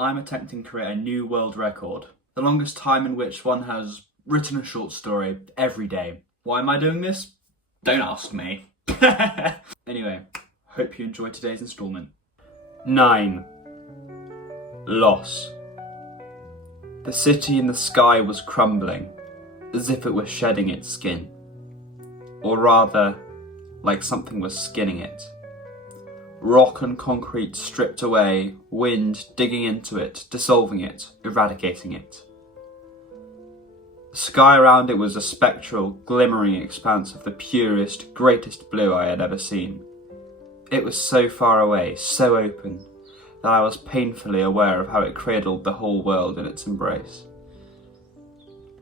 I'm attempting to create a new world record. The longest time in which one has written a short story every day. Why am I doing this? Don't ask me. Anyway, hope you enjoyed today's instalment. 9. Loss. The city in the sky was crumbling, as if it were shedding its skin. Or rather, like something was skinning it. Rock and concrete stripped away, wind digging into it, dissolving it, eradicating it. The sky around it was a spectral, glimmering expanse of the purest, greatest blue I had ever seen. It was so far away, so open, that I was painfully aware of how it cradled the whole world in its embrace.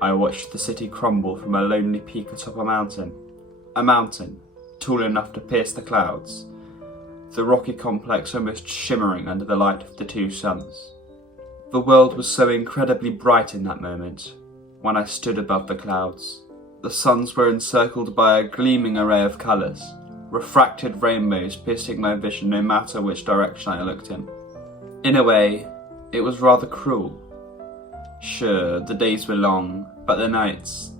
I watched the city crumble from a lonely peak atop a mountain tall enough to pierce the clouds, the rocky complex almost shimmering under the light of the two suns. The world was so incredibly bright in that moment, when I stood above the clouds. The suns were encircled by a gleaming array of colours, refracted rainbows piercing my vision no matter which direction I looked in. In a way, it was rather cruel. Sure, the days were long, but the nights,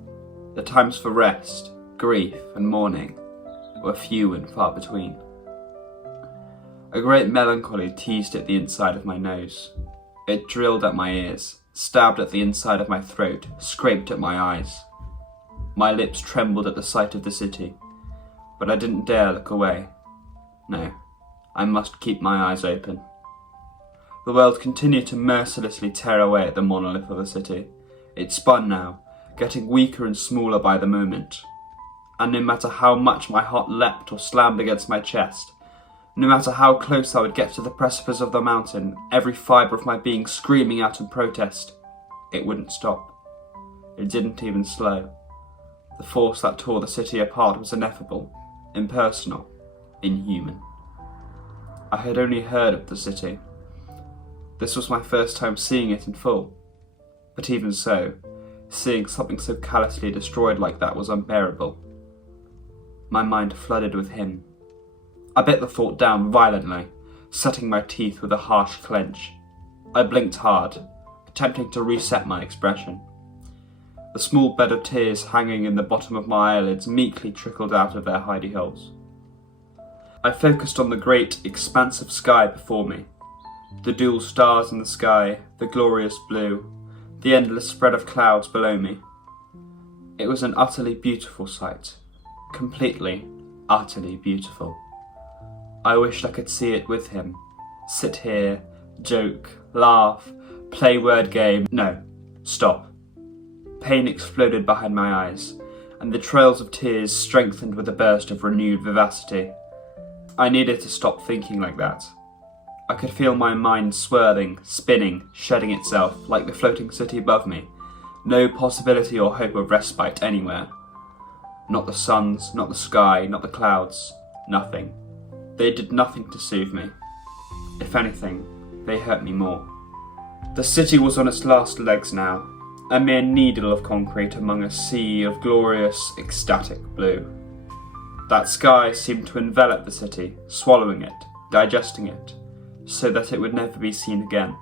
the times for rest, grief and mourning, were few and far between. A great melancholy teased at the inside of my nose. It drilled at my ears, stabbed at the inside of my throat, scraped at my eyes. My lips trembled at the sight of the city, but I didn't dare look away. No, I must keep my eyes open. The world continued to mercilessly tear away at the monolith of the city. It spun now, getting weaker and smaller by the moment. And no matter how much my heart leapt or slammed against my chest, no matter how close I would get to the precipice of the mountain, every fibre of my being screaming out in protest, it wouldn't stop. It didn't even slow. The force that tore the city apart was ineffable, impersonal, inhuman. I had only heard of the city. This was my first time seeing it in full. But even so, seeing something so callously destroyed like that was unbearable. My mind flooded with him. I bit the thought down violently, setting my teeth with a harsh clench. I blinked hard, attempting to reset my expression. The small bed of tears hanging in the bottom of my eyelids meekly trickled out of their hidey holes. I focused on the great, expansive sky before me. The dual stars in the sky, the glorious blue, the endless spread of clouds below me. It was an utterly beautiful sight. Completely, utterly beautiful. I wished I could see it with him. Sit here, joke, laugh, play word game. No, stop. Pain exploded behind my eyes, and the trails of tears strengthened with a burst of renewed vivacity. I needed to stop thinking like that. I could feel my mind swirling, spinning, shedding itself, like the floating city above me. No possibility or hope of respite anywhere. Not the suns, not the sky, not the clouds. Nothing. They did nothing to soothe me. If anything, they hurt me more. The city was on its last legs now, a mere needle of concrete among a sea of glorious, ecstatic blue. That sky seemed to envelop the city, swallowing it, digesting it, so that it would never be seen again.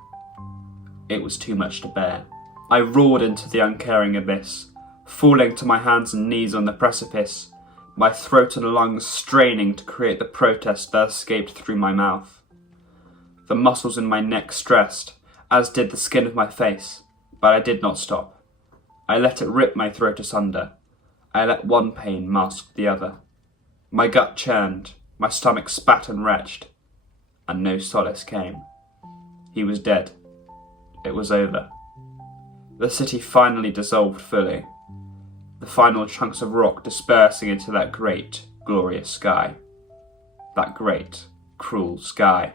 It was too much to bear. I roared into the uncaring abyss, falling to my hands and knees on the precipice, my throat and lungs straining to create the protest that escaped through my mouth. The muscles in my neck stressed, as did the skin of my face, but I did not stop. I let it rip my throat asunder. I let one pain mask the other. My gut churned, my stomach spat and retched, and no solace came. He was dead. It was over. The city finally dissolved fully, the final chunks of rock dispersing into that great, glorious sky. That great, cruel sky.